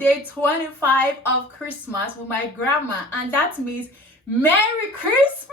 day 25 of Christmas with my grandma, and that means Merry Christmas!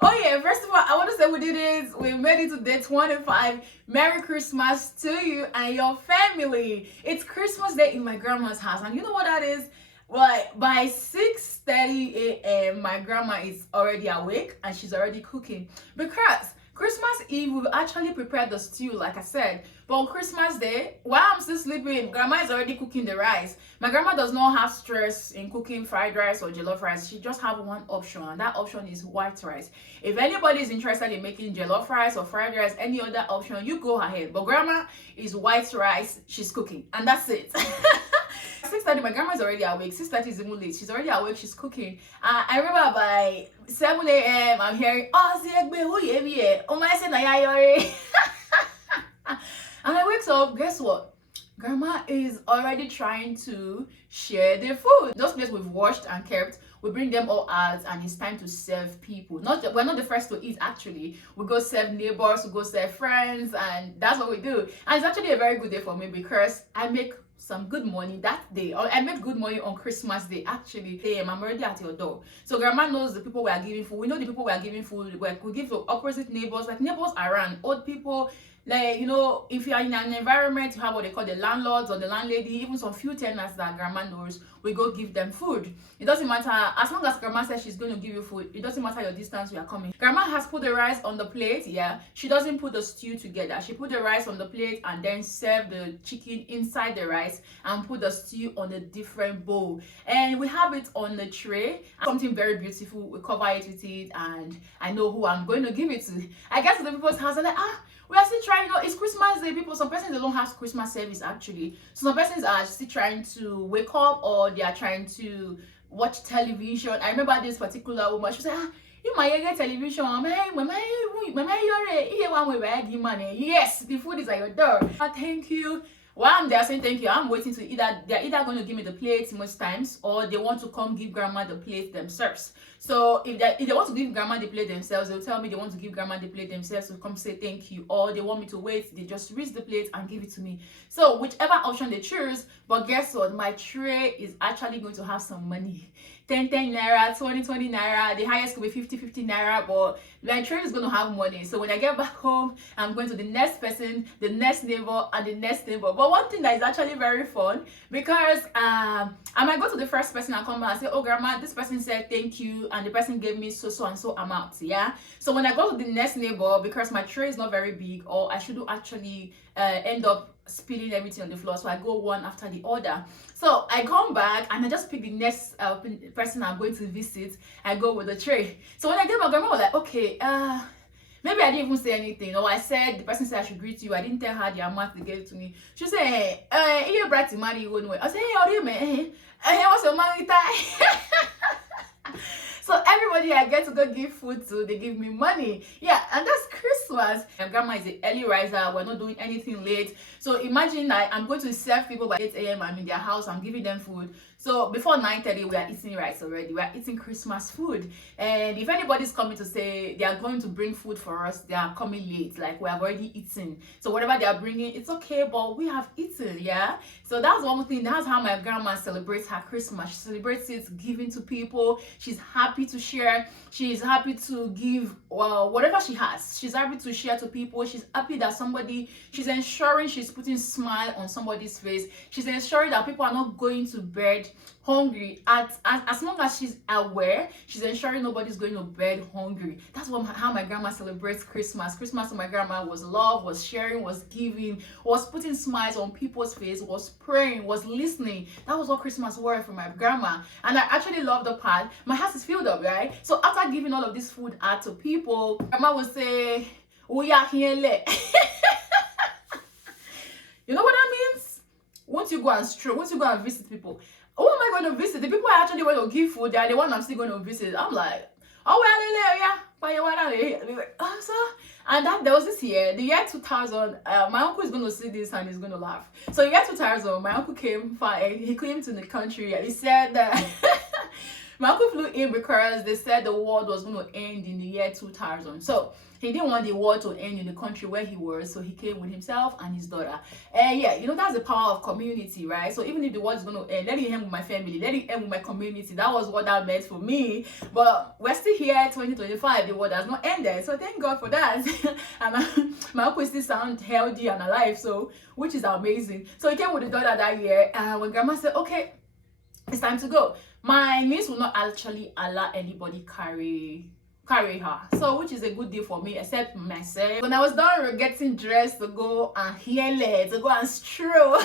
Oh yeah, first of all, I want to say we did this. We made it to day 25. Merry Christmas to you and your family. It's Christmas Day in my grandma's house, and you know what that is? Well, by 6:30 a.m., my grandma is already awake and she's already cooking because Christmas Eve we actually prepared the stew, like I said. But on Christmas Day, while I'm still sleeping, grandma is already cooking the rice. My grandma does not have stress in cooking fried rice or jollof rice. She just have one option, and that option is white rice. If anybody is interested in making jollof rice or fried rice, any other option, you go ahead. But grandma is white rice, she's cooking, and that's it. 6:30, my grandma is already awake. 6:30 is even late. She's already awake, she's cooking. I remember by 7 a.m. I'm hearing, oh my son, and I wake up, guess what? Grandma is already trying to share the food. Those plates we've washed and kept, we bring them all out and it's time to serve people. We're not the first to eat actually. We go serve neighbors, we go serve friends, and that's what we do. And it's actually a very good day for me because I make some good money that day, or I made good money on Christmas Day actually. I'm already at your door, so grandma knows the people we are giving food. We know the people we are giving food. We give to opposite neighbors, like neighbors around, old people. Like, you know, if you are in an environment, you have what they call the landlords or the landlady, even some few tenants that grandma knows, we go give them food. It doesn't matter, as long as grandma says she's going to give you food, it doesn't matter your distance we are coming. Grandma has put the rice on the plate, yeah. She doesn't put the stew together. She put the rice on the plate and then serve the chicken inside the rice and put the stew on a different bowl. And we have it on the tray. Something very beautiful. We cover it with it, and I know who I'm going to give it to. I get to the people's house and like, we are still trying, you know, it's Christmas Day, people. Some persons, they don't have Christmas service actually. So some persons are still trying to wake up, or they are trying to watch television. I remember this particular woman, she said, you might get television. Yes, the food is at your door. Thank you. While I'm there saying thank you, I'm waiting to they're either going to give me the plates most times, or they want to come give grandma the plate themselves. So if they want to give grandma the plate themselves, they'll tell me they want to give grandma the plate themselves to come say thank you, or they want me to wait, they just reach the plate and give it to me. So whichever option they choose, but guess what? My tray is actually going to have some money. 10 naira, 20 naira, the highest could be 50 naira, but my tray is going to have money. So when I get back home, I'm going to the next person, the next neighbor, and the next neighbor. But one thing that is actually very fun, because I might go to the first person and come back and say, oh grandma, this person said thank you, and the person gave me so and so amount, yeah. So when I go to the next neighbor, because my tray is not very big, or I shouldn't actually end up spilling everything on the floor, so I go one after the other. So I come back and I just pick the next person I'm going to visit. I go with the tray. So when I get my grandma was like, okay, maybe I didn't even say anything. Or I said, the person said I should greet you. I didn't tell her the amount they gave it to me. She said, hey, you're bright to marry you anyway. I said, hey, how do you mean? Hey, what's your money tie? So everybody I get to go give food to, they give me money. Yeah, and that's Christmas. My grandma is an early riser. We're not doing anything late. So imagine I'm going to serve people by 8 a.m. I'm in their house. I'm giving them food. So before 9:30, we are eating rice already. We are eating Christmas food. And if anybody's coming to say they are going to bring food for us, they are coming late. Like, we have already eaten. So whatever they are bringing, it's okay, but we have eaten, yeah? So that's one thing. That's how my grandma celebrates her Christmas. She celebrates it giving to people. She's happy to share. She's happy to give whatever she has. She's happy to share to people. She's happy that she's ensuring she's putting smile on somebody's face. She's ensuring that people are not going to bed hungry. As long as she's aware, she's ensuring nobody's going to bed hungry. That's how my grandma celebrates Christmas. Christmas to my grandma was love, was sharing, was giving, was putting smiles on people's face, was praying, was listening. That was what Christmas was for my grandma. And I actually love the part, my house is filled up, right? So after giving all of this food out to people, grandma would say, oh yeah, here. You know what that means? Once you go and visit people, who am I going to visit? The people I actually want to give food, they are the one I'm still going to visit. I'm like, oh well, yeah. And that there was this year, the year 2000. My uncle is going to see this and he's going to laugh. So the year 2000, my uncle came to the country and he said that My uncle flew in because they said the war was going to end in the year 2000. So he didn't want the war to end in the country where he was, so he came with himself and his daughter. And yeah, you know, that's the power of community, right? So even if the war is going to end, let it end with my family, let it end with my community. That was what that meant for me. But we're still here, 2025. The war has not ended, so thank God for that. And my uncle still sound healthy and alive, so which is amazing. So he came with the daughter that year, and when grandma said, okay, it's time to go, my niece will not actually allow anybody carry her, so which is a good deal for me, except myself. When I was done getting dressed to go and to go and stroll.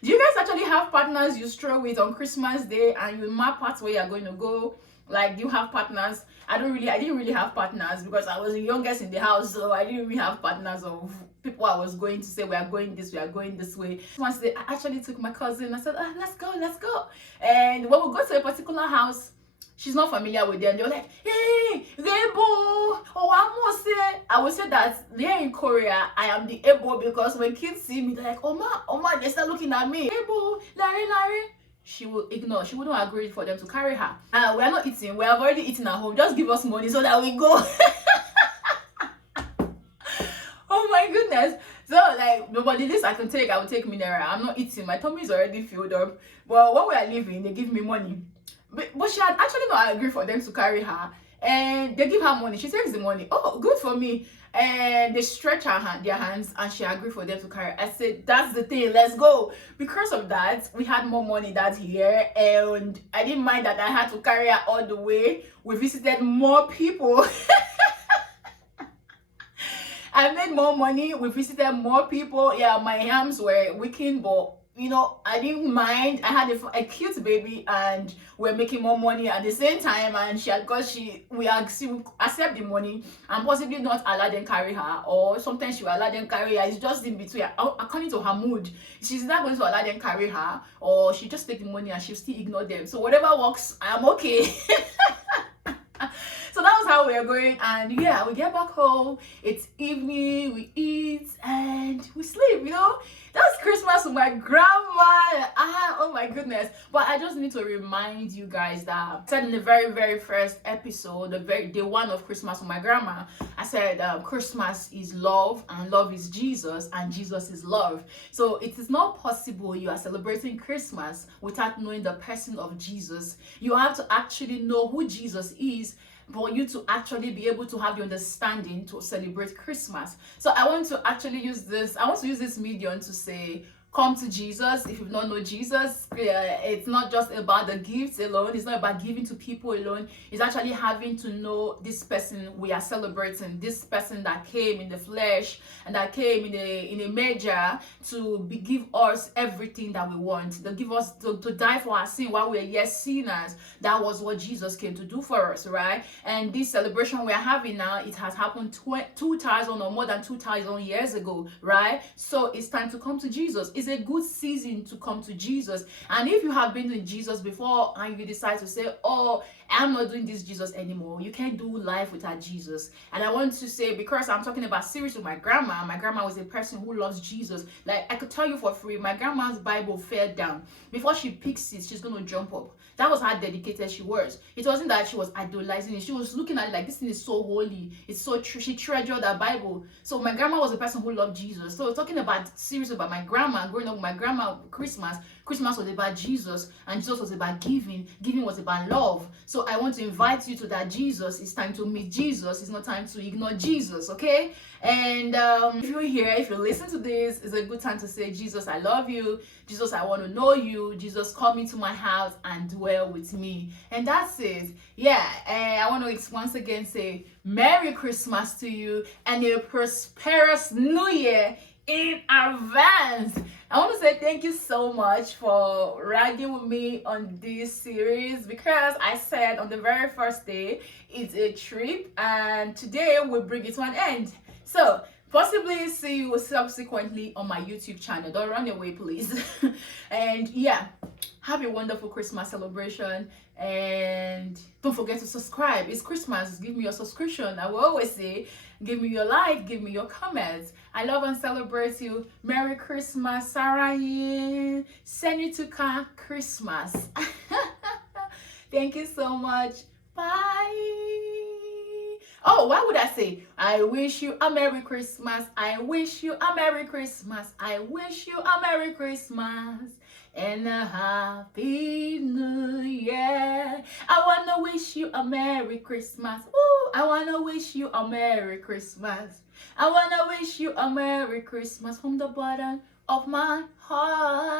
Do you guys actually have partners you stroll with on Christmas Day and you map out where you're going to go? Like, do you have partners? I didn't really have partners because I was the youngest in the house, so I didn't really have partners of people I was going to say we are going this way. Once I actually took my cousin, I said, let's go. And when we go to a particular house, she's not familiar with them. They're like, hey, Ebo, I would say that here in Korea, I am the Ebo because when kids see me, they're like, Oma, they start looking at me. Ebo, Larry. She will ignore. She wouldn't agree for them to carry her. We're not eating. We have already eaten at home. Just give us money so that we go. Oh my goodness. So like, nobody this I can take. I will take mineral. I'm not eating. My tummy is already filled up. But when we are leaving, they give me money. But she had actually not agreed for them to carry her, and they give her money. She takes the money. Oh, good for me. And they stretch their hands, and she agreed for them to carry her. I said, that's the thing, let's go. Because of that, we had more money that year, and I didn't mind that I had to carry her all the way. We visited more people. I made more money. We visited more people. Yeah, my arms were weakened, but you know, I didn't mind. I had a cute baby, and we're making more money at the same time. And we accept the money and possibly not allow them carry her, or sometimes she will allow them carry her. It's just in between, according to her mood. She's not going to allow them carry her, or she just take the money and she'll still ignore them. So whatever works, I'm okay. So that was how we are going, and yeah, we get back home, it's evening, we eat and we sleep, you know. That's Christmas with my grandma. Oh my goodness. But I just need to remind you guys that I said in the very first episode, the very day one of Christmas with my grandma, I said Christmas is love, and love is Jesus, and Jesus is love. So it is not possible you are celebrating Christmas without knowing the person of Jesus. You have to actually know who Jesus is for you to actually be able to have the understanding to celebrate Christmas. So I want to actually use this medium to say, come to Jesus. If you don't know Jesus, it's not just about the gifts alone. It's not about giving to people alone. It's actually having to know this person we are celebrating, this person that came in the flesh and that came in a measure to give us everything that we want, to give us to die for our sin while we are yet sinners. That was what Jesus came to do for us, right? And this celebration we are having now, it has happened 2,000 or more than 2,000 years ago, right? So it's time to come to Jesus. It's a good season to come to Jesus. And if you have been to Jesus before and you decide to say, oh, I'm not doing this Jesus anymore, you can't do life without Jesus. And I want to say, because I'm talking about series with my grandma was a person who loves Jesus. Like, I could tell you for free, my grandma's Bible fell down. Before she picks it, she's going to jump up. That was how dedicated she was. It wasn't that she was idolizing it. She was looking at it like, this thing is so holy. It's so true. She treasured that Bible. So my grandma was a person who loved Jesus. So talking about series about my grandma, growing up with my grandma, Christmas was about Jesus, and Jesus was about giving. Giving was about love. So I want to invite you to that Jesus. It's time to meet Jesus. It's not time to ignore Jesus, okay? And if you're here, if you listen to this, it's a good time to say, Jesus, I love you. Jesus, I want to know you. Jesus, come into my house and dwell with me. And that's it. Yeah, and I want to once again say Merry Christmas to you and a prosperous New Year in advance. I want to say thank you so much for riding with me on this series, because I said on the very first day it's a trip, and today we'll bring it to an end. So possibly see you subsequently on my YouTube channel. Don't run away, please. And yeah, have a wonderful Christmas celebration, and don't forget to subscribe. It's Christmas. Give me your subscription. I will always say, give me your like, give me your comments. I love and celebrate you. Merry Christmas, Sarayin. Senituka Christmas. Thank you so much. Bye. Oh, why would I say, I wish you a Merry Christmas. I wish you a Merry Christmas. I wish you a Merry Christmas and a Happy New Year. I wanna wish you a Merry Christmas. Ooh, I wanna wish you a Merry Christmas. I wanna wish you a Merry Christmas from the bottom of my heart.